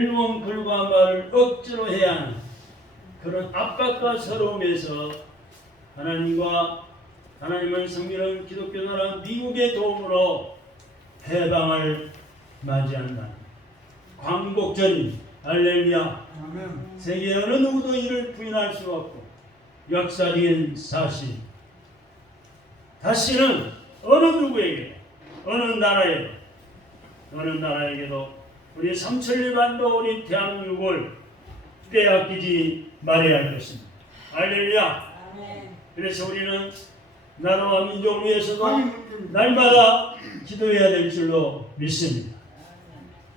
일본 글과 말을 억지로 해야 하는 그런 압박과 서러움에서 하나님을 섬기는 기독교 나라 미국의 도움으로 해방을 맞이한다. 광복절이 할렐루야. 아멘. 세계 어느 누구도 이를 부인할 수 없고 역사적인 사실. 다시는 어느 누구에게, 어느 나라에게도 우리 삼천리 반도 우리 대한민국을 빼앗기지 말아야 할 것입니다. 할렐루야. 그래서 우리는 나라와 민족을 위해서도 날마다 기도해야 될 줄로 믿습니다.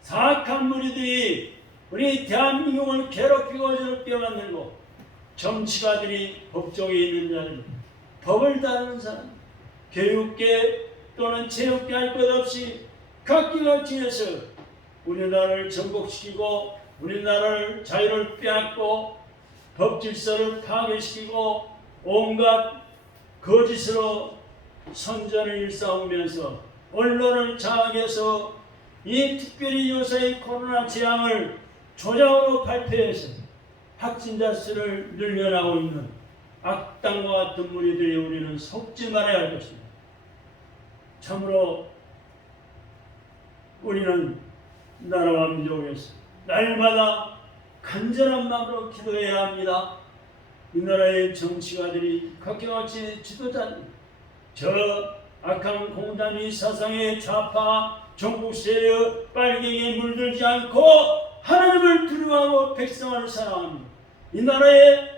사악한 무리들이 우리 대한민국을 괴롭히고 어지럽게 만들고 정치가들이 법정에 있는 자들, 법을 다루는 사람, 교육계 또는 체육계 할 것 없이 각기각층에서 우리나라를 전복시키고 우리나라를 자유를 빼앗고 법 질서를 파괴시키고 온갖 거짓으로 선전을 일삼으면서 언론을 장악해서 이 특별히 요새 코로나 재앙을 조작으로 발표해서 확진자 수를 늘려나가고 있는 악당과 같은 무리들이 우리는 속지 말아야 할 것입니다. 참으로 우리는 나라와 민족을 위해서 날마다 간절한 마음으로 기도해야 합니다. 이 나라의 정치가들이 각기같이 지도자들, 저 악한 공단위 사상의 좌파 종북 세력 빨갱이에 물들지 않고 하나님을 두려워하고 백성을 사랑합니다. 이 나라의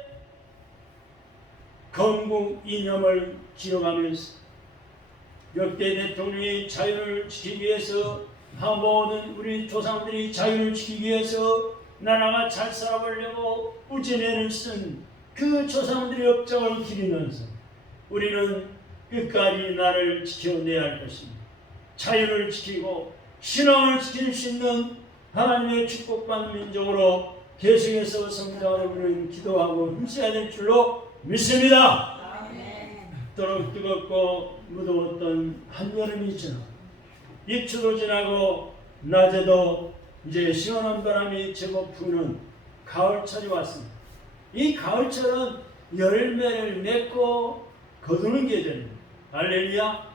건국 이념을 기억하면서 역대 대통령의 자유를 지키기 위해서 모든 우리 조상들이 자유를 지키기 위해서 나라가 잘 살아보려고 우진애를 쓴 그 조상들의 업적을 기리면서 우리는 끝까지 나를 지켜내야 할 것입니다. 자유를 지키고 신앙을 지킬 수 있는 하나님의 축복받는 민족으로 계속해서 성장하는 우리는 기도하고 힘써야 될 줄로 믿습니다. 그토록 뜨겁고 무더웠던 한여름이 지나 입추도 지나고 낮에도 이제 시원한 바람이 제법 부는 가을철이 왔습니다. 이 가을철은 열매를 맺고 거두는 계절입니다. 할렐루야.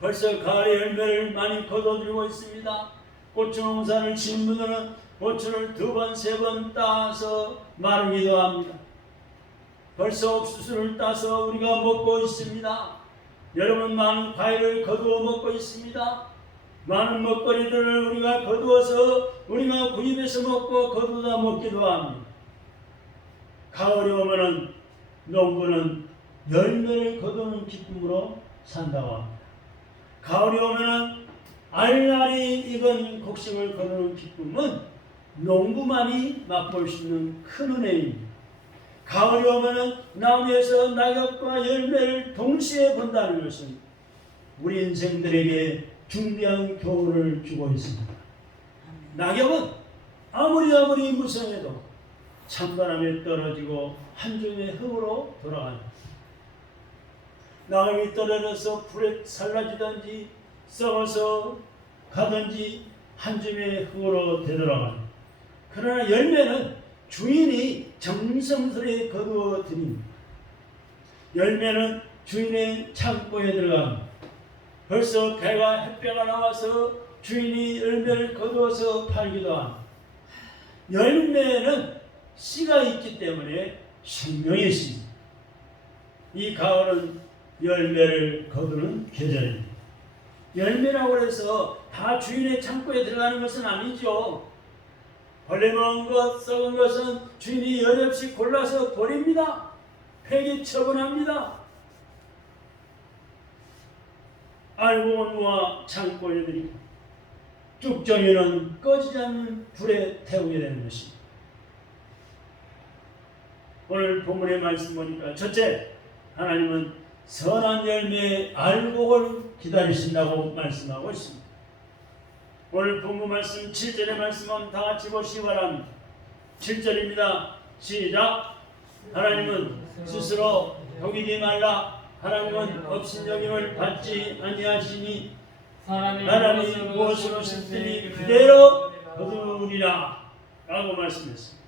벌써 가을의 열매를 많이 거둬들고 있습니다. 고추 농사를 지은 분들은 고추를 2번, 3번 따서 마르기도 합니다. 벌써 옥수수를 따서 우리가 먹고 있습니다. 여러분 많은 과일을 거두어 먹고 있습니다. 많은 먹거리들을 우리가 거두어서 우리가 구입해서 먹고 거두다 먹기도 합니다. 가을이 오면은 농부는 열매를 거두는 기쁨으로 산다고 합니다. 가을이 오면은 알알이 익은 곡식을 거두는 기쁨은 농부만이 맛볼 수 있는 큰 은혜입니다. 가을이 오면은 나무에서 낙엽과 열매를 동시에 본다는 것은 우리 인생들에게 중대한 교훈을 주고 있습니다. 낙엽은 아무리 무성해도 찬바람에 떨어지고 한 줌의 흙으로 돌아갑니다. 낙엽이 떨어져서 불에 살라지든지 썩어서 가든지 한 줌의 흙으로 되돌아갑니다. 그러나 열매는 주인이 정성스레 거두어 드립니다. 열매는 주인의 창고에 들어갑니다. 벌써 배가 햇볕가 나와서 주인이 열매를 거두어서 팔기도 합니다. 열매는 씨가 있기 때문에 생명이 있습니다. 이 가을은 열매를 거두는 계절입니다. 열매라고 해서 다 주인의 창고에 들어가는 것은 아니죠. 벌레 먹은 것, 썩은 것은 주인이 여념없이 골라서 버립니다. 폐기 처분합니다. 알고 모아 창고에 들이고 쭉정이는 꺼지지 않는 불에 태우게 되는 것입니다. 오늘 본문의 말씀 보니까 첫째, 하나님은 선한 열매의 알곡을 기다리신다고 말씀하고 있습니다. 오늘 본문 말씀 7절의 말씀은 다 같이 보시기 바랍니다. 7절입니다. 시작. 하나님은 스스로 속이지 말라. 하나님은 업신여김을 받지 아니하시니 사람이 무엇으로 심든지 그대로 거두리라. 라고 말씀했습니다.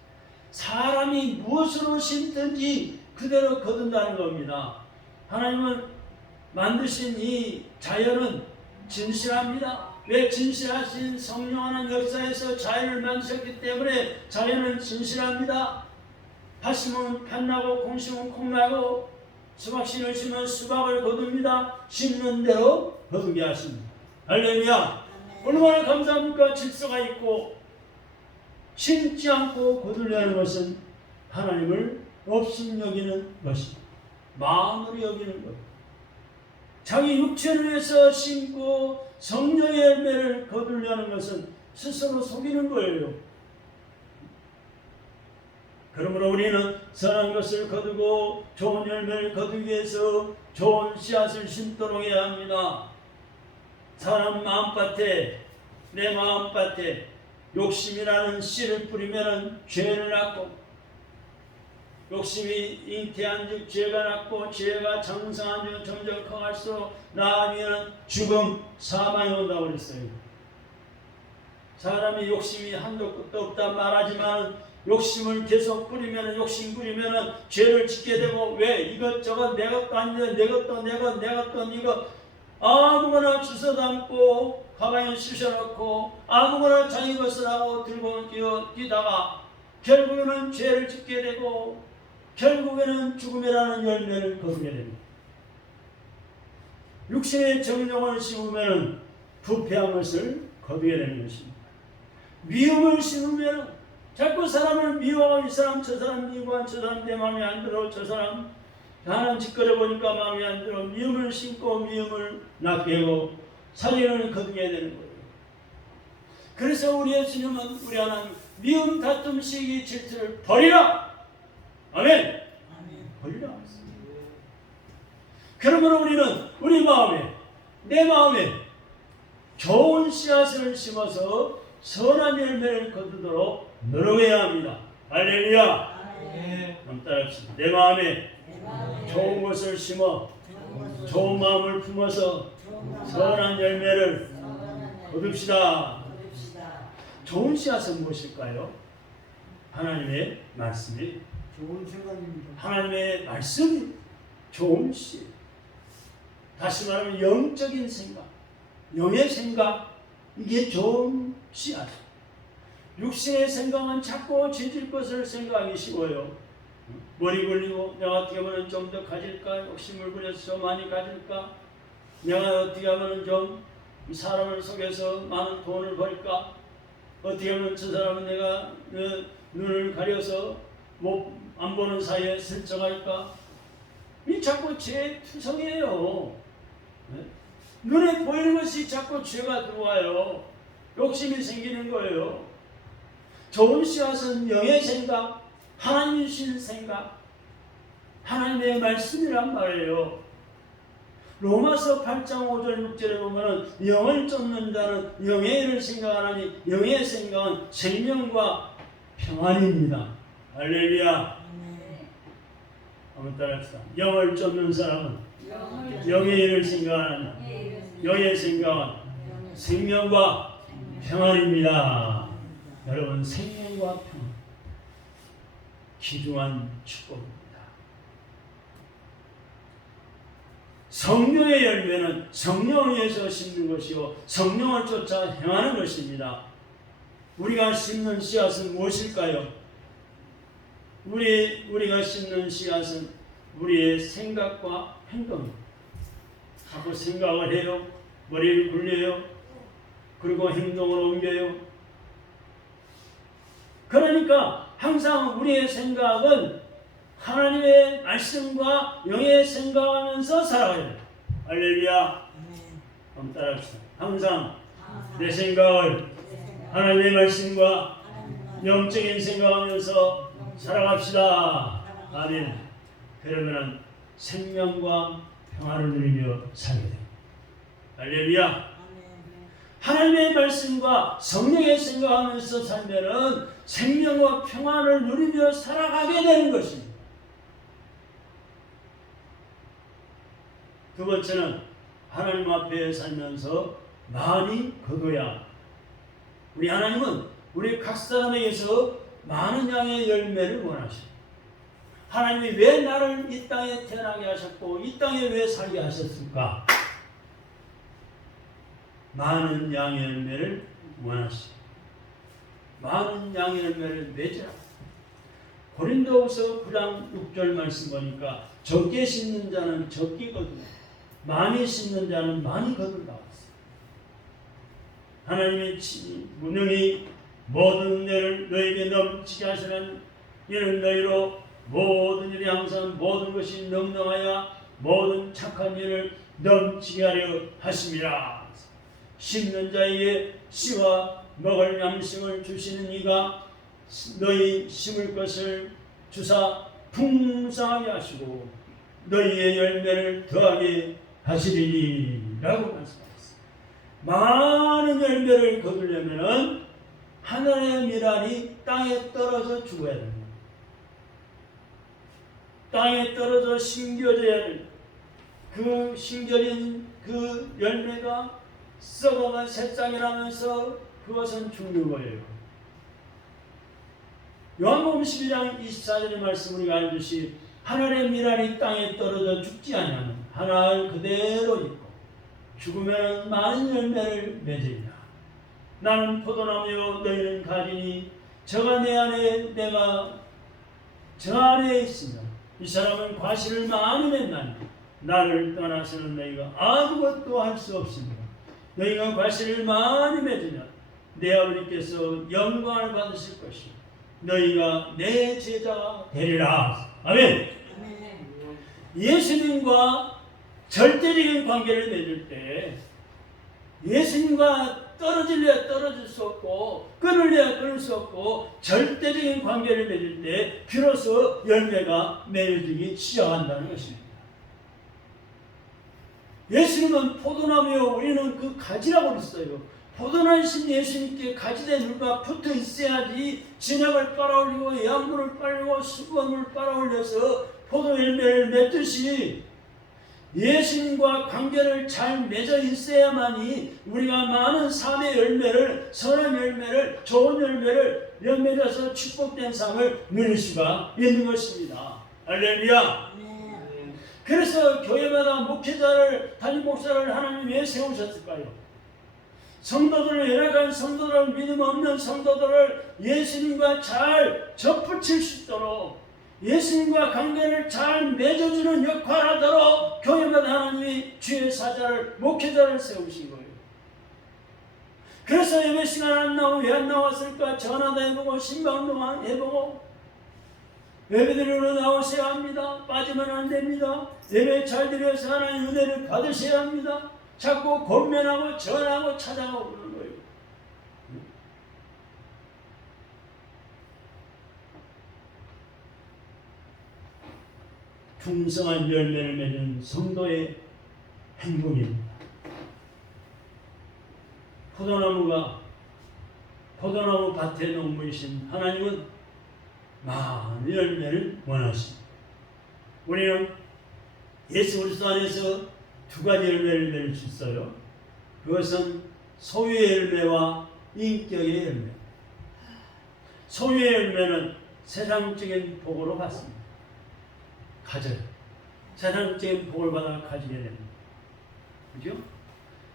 사람이 무엇으로 심든지 그대로 거둔다는 겁니다. 하나님은 만드신 이 자연은 진실합니다. 왜? 진실하신 성령 하나님 역사에서 자연을 만드셨기 때문에 자연은 진실합니다. 팥 심으면 팥 나고 콩 심으면 콩 나고 수박씨를 심으면 수박을 거둡니다. 심는 대로 거두게 하십니다. 할렐루야. 얼마나 감사합니까? 질서가 있고 심지 않고 거두려는 것은 하나님을 없음 여기는 것입니다. 마음으로 여기는 것. 자기 육체를 위해서 심고 성령의 열매를 거두려는 것은 스스로 속이는 거예요. 그러므로 우리는 선한 것을 거두고 좋은 열매를 거두기 위해서 좋은 씨앗을 심도록 해야 합니다. 사람 마음밭에, 내 마음밭에 욕심이라는 씨를 뿌리면 죄를 낳고, 욕심이 잉태한 즉 죄가 낳고, 죄가 장성한 즉 점점 커갈수록 나아가면 죽음, 사망이 온다고 그랬어요. 사람이 욕심이 한도 끝도 없다 말하지만 욕심을 계속 뿌리면, 욕심 뿌리면 죄를 짓게 되고, 왜? 이것저것 내 것도 아닌데 내 것도 내 것도 이거 아무거나 주워 담고 가방에 쑤셔놓고 아무거나 자기 것을 하고 들고 뛰다가 결국에는 죄를 짓게 되고 결국에는 죽음이라는 열매를 거두게 됩니다. 육신의 정욕을 심으면 부패한 것을 거두게 되는 것입니다. 미움을 심으면 자꾸 사람을 미워하고 이 사람 저 사람 미워한 저 사람 내 마음에 안 들어 저 사람 하나님 짓거려 보니까 마음에 안 들어 미움을 심고 미움을 낳게 하고 살인을 거두게 되는 거예요. 그래서 우리 예수님은 우리 하나님 미움 다툼 시기 질투를 버리라. 아멘. 버리라. 그러므로 우리는 우리 마음에 내 마음에 좋은 씨앗을 심어서 선한 열매를 거두도록 노력해야 합니다. 할렐루야. 한번 따라합시다. 내 마음에 좋은 것을 심어 좋은 마음을 품어서 선한 열매를 거둡시다. 좋은 씨앗은 무엇일까요? 하나님의 말씀이 좋은 생각입니다. 하나님의 말씀이 좋은 씨. 다시 말하면 영적인 생각, 영의 생각, 이게 좋은 씨앗. 육신의 생각은 자꾸 죄질 것을 생각하기 쉬워요. 머리 굴리고 내가 어떻게 하면 좀 더 가질까? 욕심을 부려서 좀 많이 가질까? 내가 어떻게 하면 좀 사람을 속여서 많은 돈을 벌까? 어떻게 하면 저 사람은 내가 눈을 가려서 안 보는 사이에 슬쩍할까? 이 자꾸 죄 투성이에요. 네? 눈에 보이는 것이 자꾸 죄가 들어와요. 욕심이 생기는 거예요. 좋은 씨앗은 영의 생각, 하나님 주신 생각, 하나님의 말씀이란 말이에요. 로마서 8장 5절 6절에 보면 영을 쫓는 자는 영의 일을 생각하나니 영의 생각은 생명과 평안입니다. 할렐루야. 한번 따라합시다. 영을 쫓는 사람은 영의 일을 생각하나니 영의 생각은 생명과 평안입니다. 여러분, 생명과 평안, 귀중한 축복입니다. 성령의 열매는 성령을 위해서 심는 것이요 성령을 쫓아 행하는 것입니다. 우리가 심는 씨앗은 무엇일까요? 우리가 심는 씨앗은 우리의 생각과 행동입니다. 자꾸 생각을 해요. 머리를 굴려요. 그리고 행동을 옮겨요. 그러니까 항상 우리의 생각은 하나님의 말씀과 영의 생각하면서 살아가야 돼요. 할렐루야. 한번 따라합시다. 항상 내 생각을 하나님의 말씀과 영적인 생각하면서 살아갑시다. 아멘. 그러면 생명과 평안을 누리며 살게 됩니다. 할렐루야. 하나님의 말씀과 성령의 생각하면서 살면은 생명과 평안을 누리며 살아가게 되는 것입니다. 두 번째는 하나님 앞에 살면서 많이 거둬야. 우리 하나님은 우리 각 사람에게서 많은 양의 열매를 원하십니다. 하나님이 왜 나를 이 땅에 태어나게 하셨고 이 땅에 왜 살게 하셨을까? 많은 양의 열매를 원하십니다. 많은 양의 열매를 맺으라. 고린도후서 9장 6절 말씀 보니까 적게 심는 자는 적게 거두고 많이 심는 자는 많이 거둘 나왔어요. 하나님이 분명히 모든 일을 너에게 넘치게 하시는 이는 너희로 모든 일이 항상 모든 것이 넉넉하여 모든 착한 일을 넘치게 하려 하심이라. 심는 자에게 씨와 먹을 양식을 주시는 이가 너희 심을 것을 주사 풍성하게 하시고 너희의 열매를 더하게 하시리라고 말씀하셨습니다. 많은 열매를 거두려면 하늘의 미랄이 땅에 떨어져 죽어야 됩니다. 땅에 떨어져 심겨져야 됩니다. 그 심겨진 그 열매가 썩어가 새싹이 나면서 그것은 죽는 거예요. 요한복음 12장 24절의 말씀 우리가 알듯이 하늘의 미랄이 땅에 떨어져 죽지 아니하면 하늘 그대로 있고 죽으면 많은 열매를 맺으리라. 나는 포도나무요 너희는 가지니 저가 내 안에 내가 저 안에 있으며 이 사람은 과실을 많이 맺나니 나를 떠나서는 너희가 아무것도 할 수 없습니다. 너희가 과실을 많이 맺으면 내 아버지께서 영광을 받으실 것이요 너희가 내 제자가 되리라. 아멘. 예수님과 절대적인 관계를 맺을 때 예수님과 떨어질래야 떨어질 수 없고 끊을래야 끊을 수 없고 절대적인 관계를 맺을 때 비로소 열매가 맺어지기 시작한다는 것입니다. 예수님은 포도나무요 우리는 그 가지라고 그랬어요. 포도나무신 예수님께 가지대 누가 붙어 있어야지 진액을 빨아올리고 양분을 빨고 수분을 빨아올려서 포도 열매를 맺듯이 예수님과 관계를 잘 맺어 있어야만이 우리가 많은 삶의 열매를 선한 열매를 좋은 열매를 맺어서 축복된 삶을 누릴 수가 있는 것입니다. 할렐루야. 그래서 교회마다 목회자를 담임 목사를 하나님이 왜 세우셨을까요? 성도들을 연약한 성도들 믿음 없는 성도들을 예수님과 잘 접붙일 수 있도록 예수님과 관계를 잘 맺어주는 역할을 하도록 교회마다 하나님이 주의 사자를 목회자를 세우신 거예요. 그래서 예배 시간 안 나오고 왜 안 나왔을까 전화도 해보고 신방도 해보고 예배드리러 나오셔야 합니다. 빠지면 안 됩니다. 예배 잘 드려서 하나님 은혜를 받으셔야 합니다. 자꾸 권면하고 전하고 찾아가고 그러는 거예요. 풍성한 열매를 맺는 성도의 행복입니다. 포도나무 밭의 농부이신 하나님은 많은 열매를 원하십니다. 우리는 예수 그리스도 안에서 두 가지 열매를 맺을 수 있어요. 그것은 소유의 열매와 인격의 열매. 소유의 열매는 세상적인 복으로 받습니다. 가져요. 세상적인 복을 받아 가지게 됩니다. 그죠?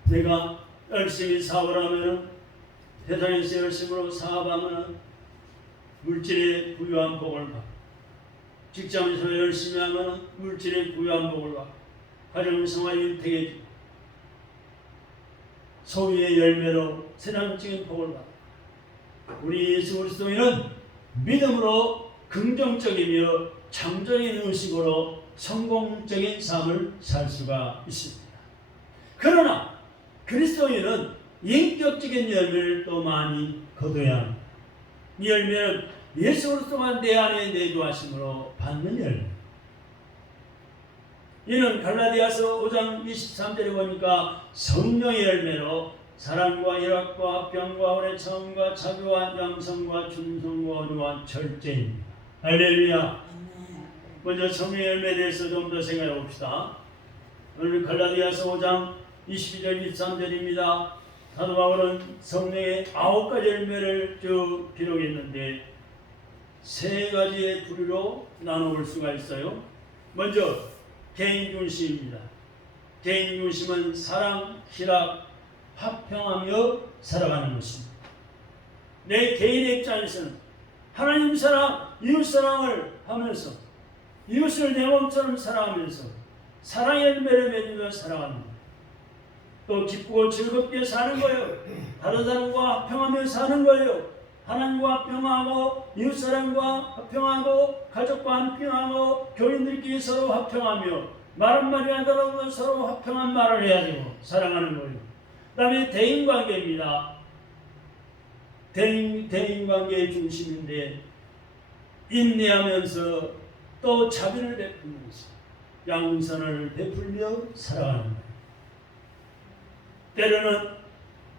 내가 열심히 사업을 하면 세상에서 열심으로 사업하면 물질의 부유한 복을 받고 직장에서 열심히 하면 물질의 부유한 복을 받고 가정생활 윤택해지고 소유의 열매로 세상적인 복을 받고 우리 예수 그리스도인은 믿음으로 긍정적이며 창조적인 의식으로 성공적인 삶을 살 수가 있습니다. 그러나 그리스도인은 인격적인 열매를 또 많이 거둬야 합니다. 이 열매는 예수 그리스도가 내 안에 내주하심으로 받는 열매. 이는 갈라디아서 5장 23절에 보니까 성령의 열매로 사랑과 희락과 평과 오래 참음과 자비와 양성과 충성과 온유와 절제입니다. 할렐루야. 먼저 성령의 열매에 대해서 좀 더 생각해 봅시다. 오늘 갈라디아서 5장 22절 23절입니다. 사도 바울은 성령의 9가지 열매를 쭉 기록했는데 3가지의 부류로 나눠볼 수가 있어요. 먼저 개인 중심입니다. 개인 중심은 사랑, 희락, 화평하며 살아가는 것입니다. 내 개인의 입장에서는 하나님 사랑, 이웃 사랑을 하면서 이웃을 내 몸처럼 사랑하면서 사랑의 열매를 맺으며 살아가는 거예요. 또 기쁘고 즐겁게 사는 거예요. 다른 사람과 화평하며 사는 거예요. 하나님과 화평하고 이웃 사람과 화평하고 가족과 화평하고 교인들끼리 서로 화평하며 말 한마디 하더라도 서로 화평한 말을 해야 되고 사랑하는 거예요. 그 다음에 대인관계입니다. 대인관계의 중심인데 인내하면서 또 자비를 베풀면서 양선을 베풀며 살아가는 거예요. 때로는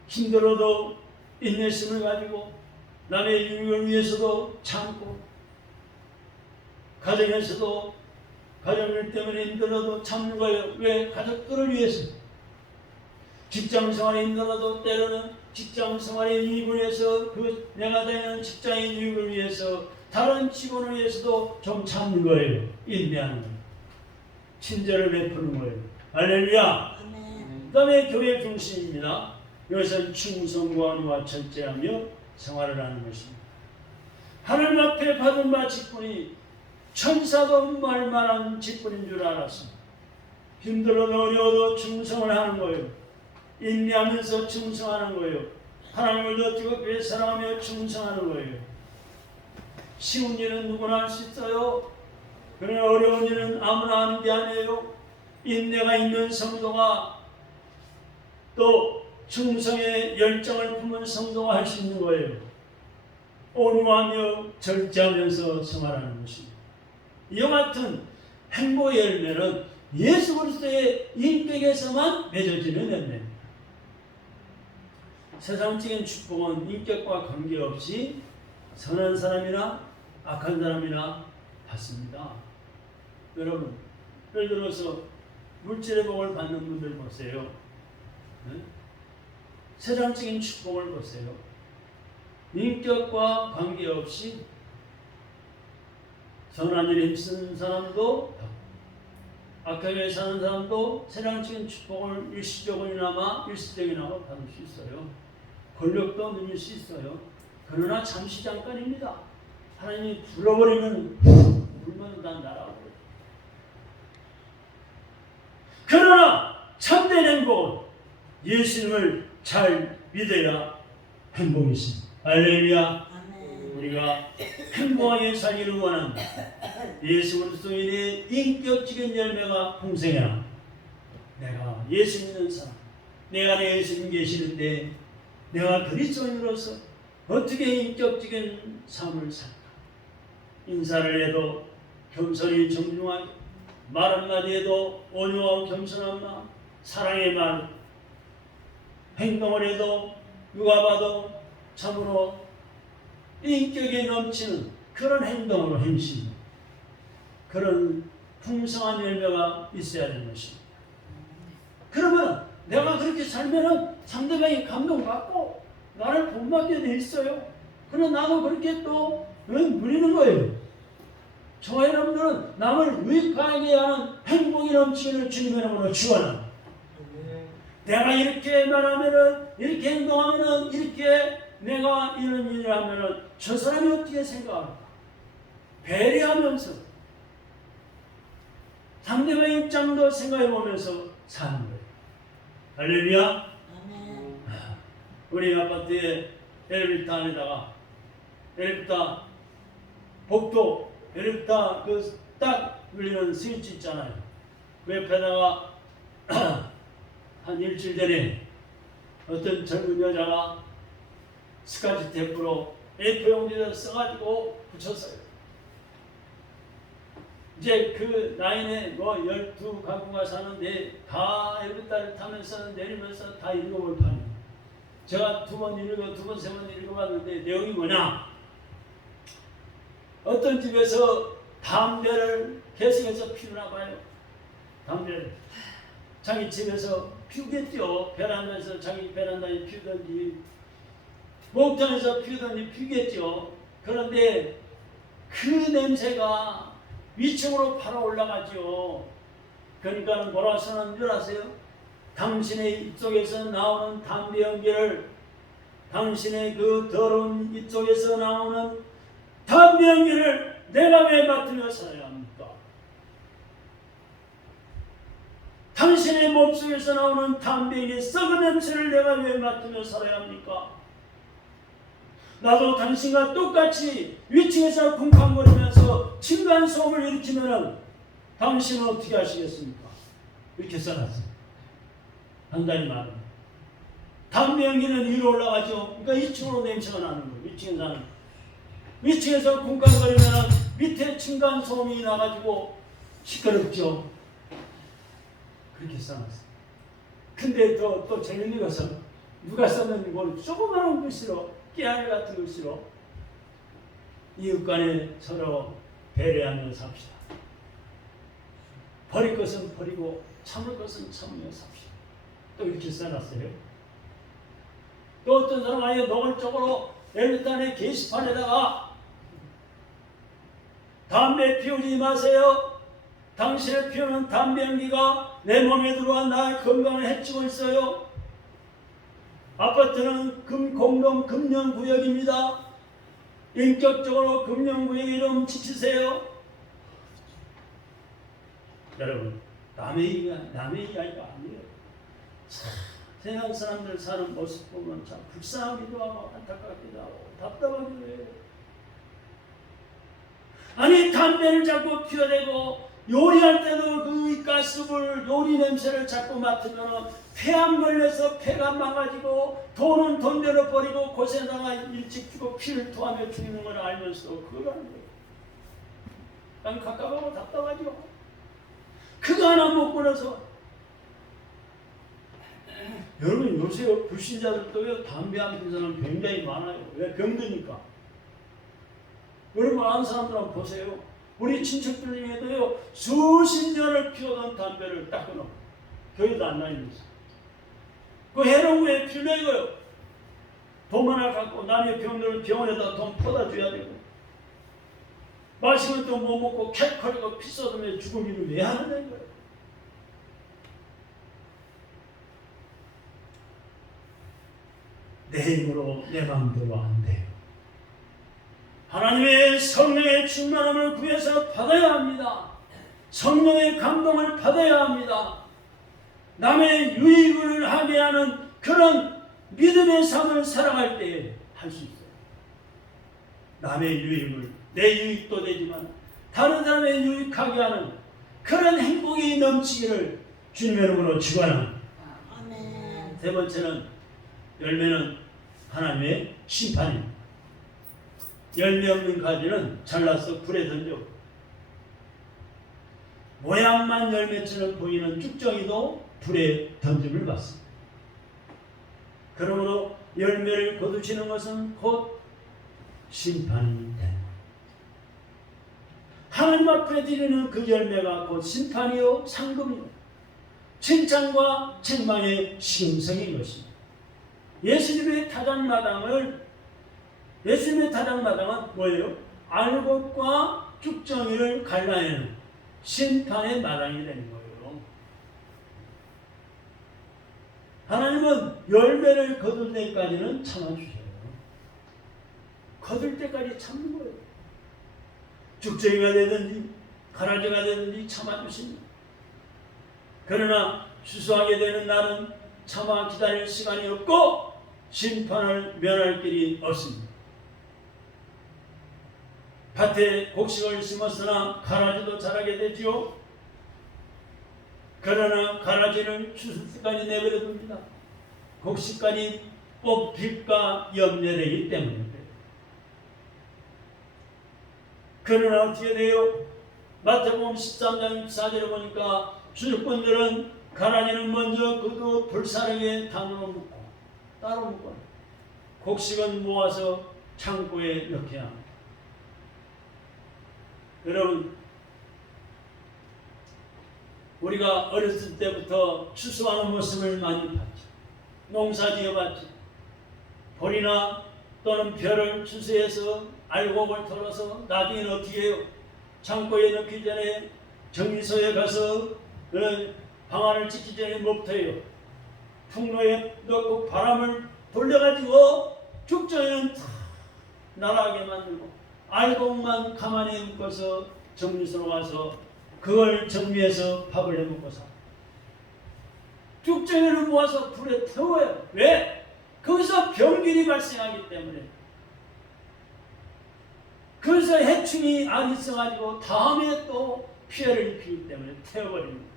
힘들어도 인내심을 가지고 남의 유익을 위해서도 참고 가정에서도 가정일 때문에 힘들어도 참는 거예요. 왜? 가족들을 위해서. 직장생활에 힘들어도 때로는 직장생활의 이익을 위해서 내가 다니는 직장의 이익을 위해서 다른 직원을 위해서도 좀 참는 거예요. 인내하는 거예요. 친절을 베푸는 거예요. 할렐루야. 그 다음에 교회 중심입니다. 이것은 충성과 의와 철저하며 생활을 하는 것입니다. 하나님 앞에 받은 바 직분이 천사도 말만한 직분인 줄 알았습니다. 힘들어도 어려워도 충성을 하는 거예요. 인내하면서 충성하는 거예요. 하나님을 더 뜨겁게 사랑하며 충성하는 거예요. 쉬운 일은 누구나 할 수 있어요. 그러나 어려운 일은 아무나 하는 게 아니에요. 인내가 있는 성도가 또 충성의 열정을 품은 성도가 할 수 있는 거예요. 온유하며 절제하면서 생활하는 것입니다. 이와 같은 행복의 열매는 예수 그리스도의 인격에서만 맺어지는 열매입니다. 세상적인 축복은 인격과 관계없이 선한 사람이나 악한 사람이나 받습니다. 여러분, 예를 들어서 물질의 복을 받는 분들 보세요. 네? 세상적인 축복을 보세요. 인격과 관계없이 선한 일에 힘쓰는 사람도 악하게 사는 사람도 세상적인 축복을 일시적이나마 받을 수 있어요. 권력도 누릴 수 있어요. 그러나 잠시 잠깐입니다. 하나님이 불어버리면 물만 다 날아버려요. 그러나 참된 행복은 예수님을 잘 믿어야 행복이십니다. 할렐루야. 우리가 행복하게 살기를 원한다. 예수 그리스도인의 인격적인 열매가 풍성해야 내가 예수 믿는 사람, 내가 내 예수님 계시는데 내가 그리스도인으로서 어떻게 인격적인 삶을 살까? 인사를 해도 겸손히 정중하게, 말 한마디에도 온유하고 겸손한 마음, 사랑의 말, 행동을 해도 누가 봐도 참으로 인격에 넘치는 그런 행동으로 행실, 그런 풍성한 열매가 있어야 되는 것입니다. 그러면 내가 그렇게 살면은 상대방이 감동받고 나를 본받게 돼 있어요. 그러나 나도 그렇게 또 누리는 거예요. 저와 여러분들은 남을 유익하게 하는 행복이 넘치는 주님의 이름으로 축원합니다. 내가 이렇게 말하면은, 이렇게 행동하면은, 이렇게 내가 이런 일을 하면은 저 사람이 어떻게 생각할까? 배려하면서 상대방의 입장도 생각해 보면서 사는 거예요. 할렐루야. 우리 아파트에 엘리베이터 안에다가 엘리베이터 복도 엘리베이터 그 딱 눌리는 스위치 있잖아요. 그 옆에다가 한 일주일 전에 어떤 젊은 여자가 스카치 테이프로 A4 용지에다 써가지고 붙였어요. 이제 그 라인에 뭐 12가구가 사는데 다 엘리베이터를 타면서 내리면서 다 읽어볼 판이에요. 제가 두 번, 세 번 읽어봤는데 내용이 뭐냐? 어떤 집에서 담배를 계속해서 피우나 봐요. 담배를. 자기 집에서 피우겠죠. 베란다에서 자기 베란다에 피우든지 목장에서 피우든지 피우겠죠. 그런데 그 냄새가 위층으로 바로 올라가죠. 그러니까 뭐라 선언한 줄 아세요? 당신의 입속에서 나오는 담배 연기를, 당신의 그 더러운 입속에서 나오는 담배 연기를 내가 왜 맡으며 살아야 합니까? 당신의 몸속에서 나오는 담배의 썩은 냄새를 내가 왜 맡으며 살아야 합니까? 나도 당신과 똑같이 위층에서 쿵쾅거리면서 층간소음을 일으키면 당신은 어떻게 하시겠습니까? 이렇게 써놨어요. 한다는 말은 담배 연기는 위로 올라가죠. 그러니까 2층으로 냄새가 나는 거예요. 2층에 나는. 위층에서 쿵쾅거리면 밑에 층간소음이 나가지고 시끄럽죠. 그렇게 써놨어요. 근데 또 재밌는 것은 누가 썼는지 모르고 조그마한 글씨로, 깨알 같은 글씨로 이웃 간에 서로 배려하며 삽시다. 버릴 것은 버리고 참을 것은 참으며 삽시다. 또 이렇게 써놨어요. 또 어떤 사람은 아예 노골적으로 엘리단의 게시판에다가 담배 피우지 마세요. 당신의 피우는 담배 연기가 내 몸에 들어와 나의 건강을 해치고 있어요. 아파트는 공동 금연구역입니다. 인격적으로 금연구역 이름 지키세요. 여러분, 남의 이야기가 아니에요. 세상 사람들 사는 모습 보면 참 불쌍하기도 하고 안타깝기도 하고 답답하기도 해요. 아니 담배를 자꾸 피워대고 요리할 때도 그 가스불 요리 냄새를 자꾸 맡으면 폐암 걸려서 폐가 망가지고 돈은 돈대로 버리고 고생당하 일찍 죽고 피를 토하며 죽는 걸 알면서도 그걸 하는 거예요. 난 갑갑하고 답답하죠. 그거 하나 못 끊어서. 여러분 요새 불신자들도요 담배 안 피는 사람 굉장히 많아요. 왜? 병드니까. 여러분 아는 사람들 한번 보세요. 우리 친척들 중에도요 수십 년을 피우던 담배를 딱 끊어. 교회도 안 다니면서. 그 해놓은 거에 필요 이거요. 돈 하나 갖고 남의 병들은 병원에다 돈 퍼다 줘야 되고 마시면 또 못 먹고 캣커리고 피 쏟으며 죽은 일을 왜 하는 거예요? 내 힘으로 내 마음대로 안 돼요. 하나님의 성령의 충만함을 구해서 받아야 합니다. 성령의 감동을 받아야 합니다. 남의 유익을 하게 하는 그런 믿음의 삶을 살아갈 때 할 수 있어요. 남의 유익을, 내 유익도 되지만 다른 사람의 유익하게 하는 그런 행복이 넘치기를 주님의 이름으로 축원합니다. 세 번째는 열매는 하나님의 심판입니다. 열매 없는 가지는 잘라서 불에 던져 모양만 열매처럼 보이는 쭉정이도 불에 던짐을 받습니다. 그러므로 열매를 거두시는 것은 곧 심판이 됩니다. 하나님 앞에 드리는 그 열매가 곧 심판이요 상급이요 칭찬과 책망의 시음성인 것입니다. 예수님의 타작마당은 뭐예요? 알곡과 쭉정이를 갈라내는 심판의 마당이 되는 거예요. 하나님은 열매를 거둘 때까지는 참아주셔요. 거둘 때까지 참는 거예요. 쭉정이가 되든지 가라지가 되든지 참아주십니다. 그러나 수수하게 되는 날은 참아 기다릴 시간이 없고 심판을 면할 길이 없습니다. 밭에 곡식을 심었으나 가라지도 자라게 되지요. 그러나 가라지는 추수 때까지 내버려 둡니다. 곡식까지 뽑힐까 염려되기 때문입니다. 그러나 어떻게 돼요? 마태복음 13장 14절에 보니까 주주꾼들은 가라지는 먼저 그도 불사르게 담으로 묶고 따로 묶고 곡식은 모아서 창고에 넣게 합니다. 여러분 우리가 어렸을 때부터 추수하는 모습을 많이 봤죠. 농사 지어봤죠. 벌이나 또는 벼를 추수해서 알곡을 털어서 나중에는 어떻게 해요? 창고에 넣기 전에 정리소에 가서 방안을 찍기 전에 뭐부터해요? 풍로에 넣고 바람을 돌려가지고 죽전에는 탁 날아가게 만들고 알곡만 가만히 묶어서 정리소로 가서 그걸 정리해서 밥을 해먹고 사. 죽전에는 모아서 불에 태워요. 왜? 거기서 병균이 발생하기 때문에. 그래서 해충이 안 있어가지고 다음에 또 피해를 입히기 때문에 태워버립니다.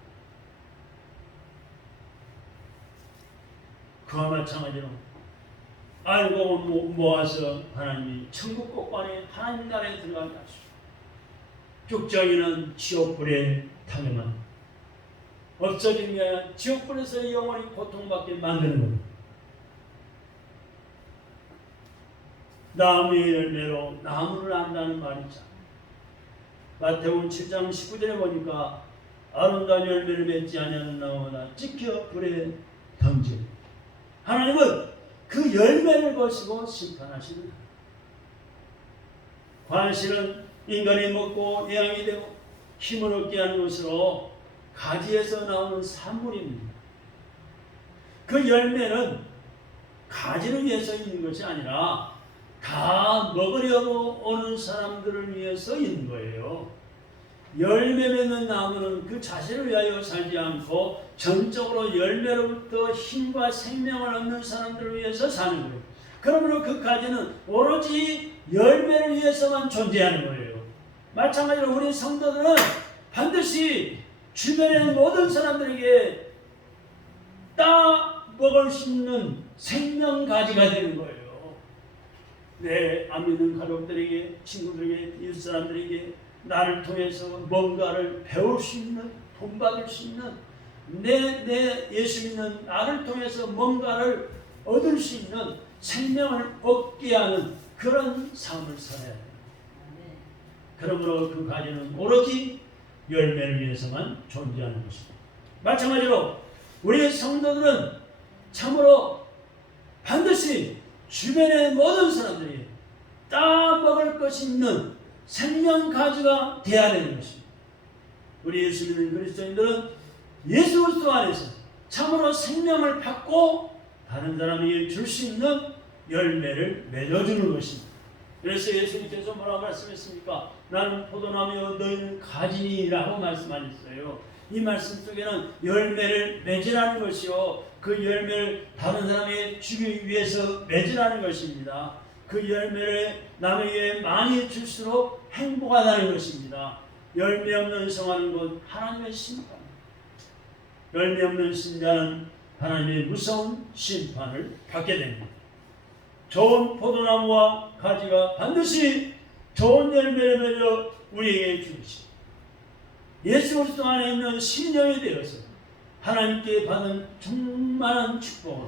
그와 마찬가지로 알곡을 모아서 하나님이 천국 곳간에 하나님 나라에 들어가게 하시고 죽정이는 지옥불에 타게만 없어진 게 아니라 지옥불에서 영원히 고통받게 만드는 겁니다. 나무의 열매로 나무를 안다는 말이 있잖아요. 마태복음 7장 19절에 보니까 아름다운 열매를 맺지 아니하는 나무마다 찍혀 불에 던져. 하나님은 그 열매를 보시고 심판하시는 관실은 인간이 먹고 영양이 되고 힘을 얻게 하는 것으로 가지에서 나오는 산물입니다. 그 열매는 가지를 위해서 있는 것이 아니라 다 먹으려고 오는 사람들을 위해서 있는 거예요. 열매 맺는 나무는 그 자신을 위하여 살지 않고 전적으로 열매로부터 힘과 생명을 얻는 사람들을 위해서 사는 거예요. 그러므로 그 가지는 오로지 열매를 위해서만 존재하는 거예요. 마찬가지로 우리 성도들은 반드시 주변의 모든 사람들에게 따 먹을 수 있는 생명가지가 되는 거예요. 내 안 믿는 가족들에게, 친구들에게, 이웃 사람들에게 나를 통해서 뭔가를 배울 수 있는, 본받을 수 있는, 내 예수 믿는 나를 통해서 뭔가를 얻을 수 있는 생명을 얻게 하는 그런 삶을 살아야 돼요. 그러므로 그 가지는 오로지 열매를 위해서만 존재하는 것입니다. 마찬가지로 우리 성도들은 참으로 반드시 주변의 모든 사람들이 따먹을 것이 있는 생명가지가 되어야 되는 것입니다. 우리 예수 믿는 그리스도인들은 예수 그리스도 안에서 참으로 생명을 받고 다른 사람에게 줄 수 있는 열매를 맺어주는 것입니다. 그래서 예수님께서 뭐라고 말씀했습니까? 나는 포도나무요 너희는 가지니라고 말씀하셨어요. 이 말씀 속에는 열매를 맺으라는 것이요, 그 열매를 다른 사람에게 주기 위해서 맺으라는 것입니다. 그 열매를 남에게 많이 줄수록 행복하다는 것입니다. 열매 없는 성하는 것 하나님의 심판. 열매 없는 신자는 하나님의 무서운 심판을 받게 됩니다. 좋은 포도나무와 가지가 반드시 좋은 열매를 맺어 우리에게 주시고 예수 그리스도 안에 있는 신령이 되어서 하나님께 받은 충만한 축복을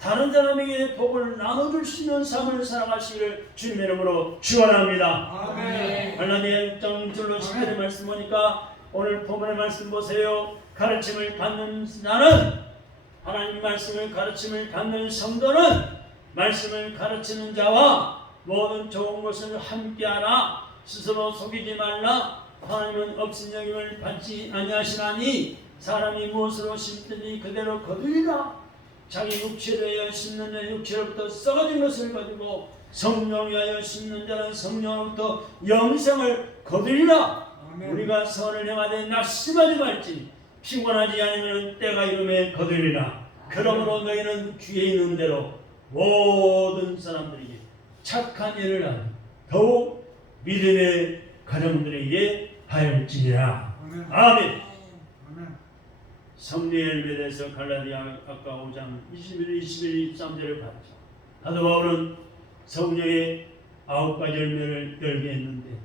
다른 사람에게 복을 나눠줄 수 있는 삶을 살아가시기를 주님의 이름으로 축원합니다. 아멘. 갈라디아 6장 1절로 10절의 말씀 보니까 오늘 본문의 말씀 보세요. 가르침을 받는 나는, 하나님 말씀을 가르침을 받는 성도는 말씀을 가르치는 자와 모든 좋은 것을 함께하라. 스스로 속이지 말라. 하나님은 없은 영임을 받지 아니하시나니 사람이 무엇으로 심든지 그대로 거두리라. 자기 육체를 위하여 심는 자는 육체로부터 썩어진 것을 가지고 성령을 위하여 심는 자는 성령으로부터 영생을 거두리라. 아멘. 우리가 선을 행하되 낙심하지 말지 피곤하지 않으면 때가 이름에 거두리라. 그러므로 너희는 귀에 있는 대로 모든 사람들에게 착한 일을 하는 더욱 믿음의 가정들에게 하였지니라. 아멘. 아멘. 아멘. 성령의 열매에 대해서 갈라디아 아까 5장 21, 21, 23절을 봤죠. 사도 바울은 성령의 9가지 열매를 열게 했는데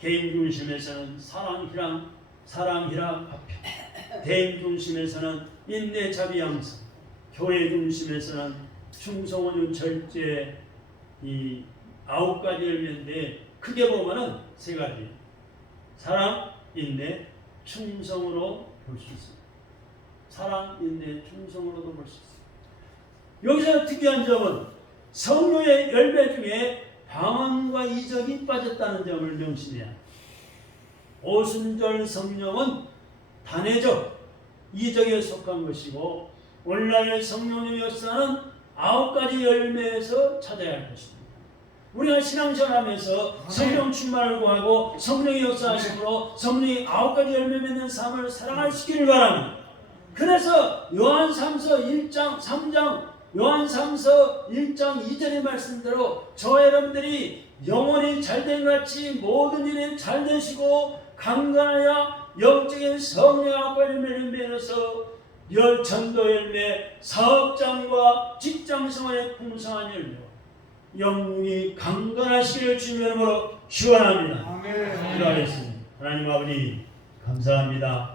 개인 중심에서는 사랑희락, 화평, 대인 중심에서는 인내, 자비, 양성, 교회 중심에서는 충성, 온유, 절제, 이 9가지 열매인데 크게 보면은 3가지: 사랑, 인내, 충성으로 볼 수 있습니다. 사랑, 인내, 충성으로도 볼 수 있습니다. 여기서 특이한 점은 성령의 열매 중에 방언과 이적이 빠졌다는 점을 명심해야 합니다. 오순절 성령은 단회적, 이적에 속한 것이고 오늘날 성령의 역사는 9가지 열매에서 찾아야 할 것입니다. 우리가 신앙생활하면서 성령 충만을 구하고 성령의 역사하심으로 성령이 9가지 열매 맺는 삶을 사랑하시기를 바랍니다. 그래서 요한 3서 1장 3장 요한 3서 1장 2절의 말씀대로 저와 여러분들이 영혼이 잘된 같이 모든 일에 잘되시고 강건하여 영적인 성령의 9가지 열매를 맺어서 전도 열매, 사업장과 직장생활의 풍성한 열매, 영웅이 강건하시기를 주님의 이름으로 축원합니다. 아멘. 기도하겠습니다. 하나님 아버지 감사합니다.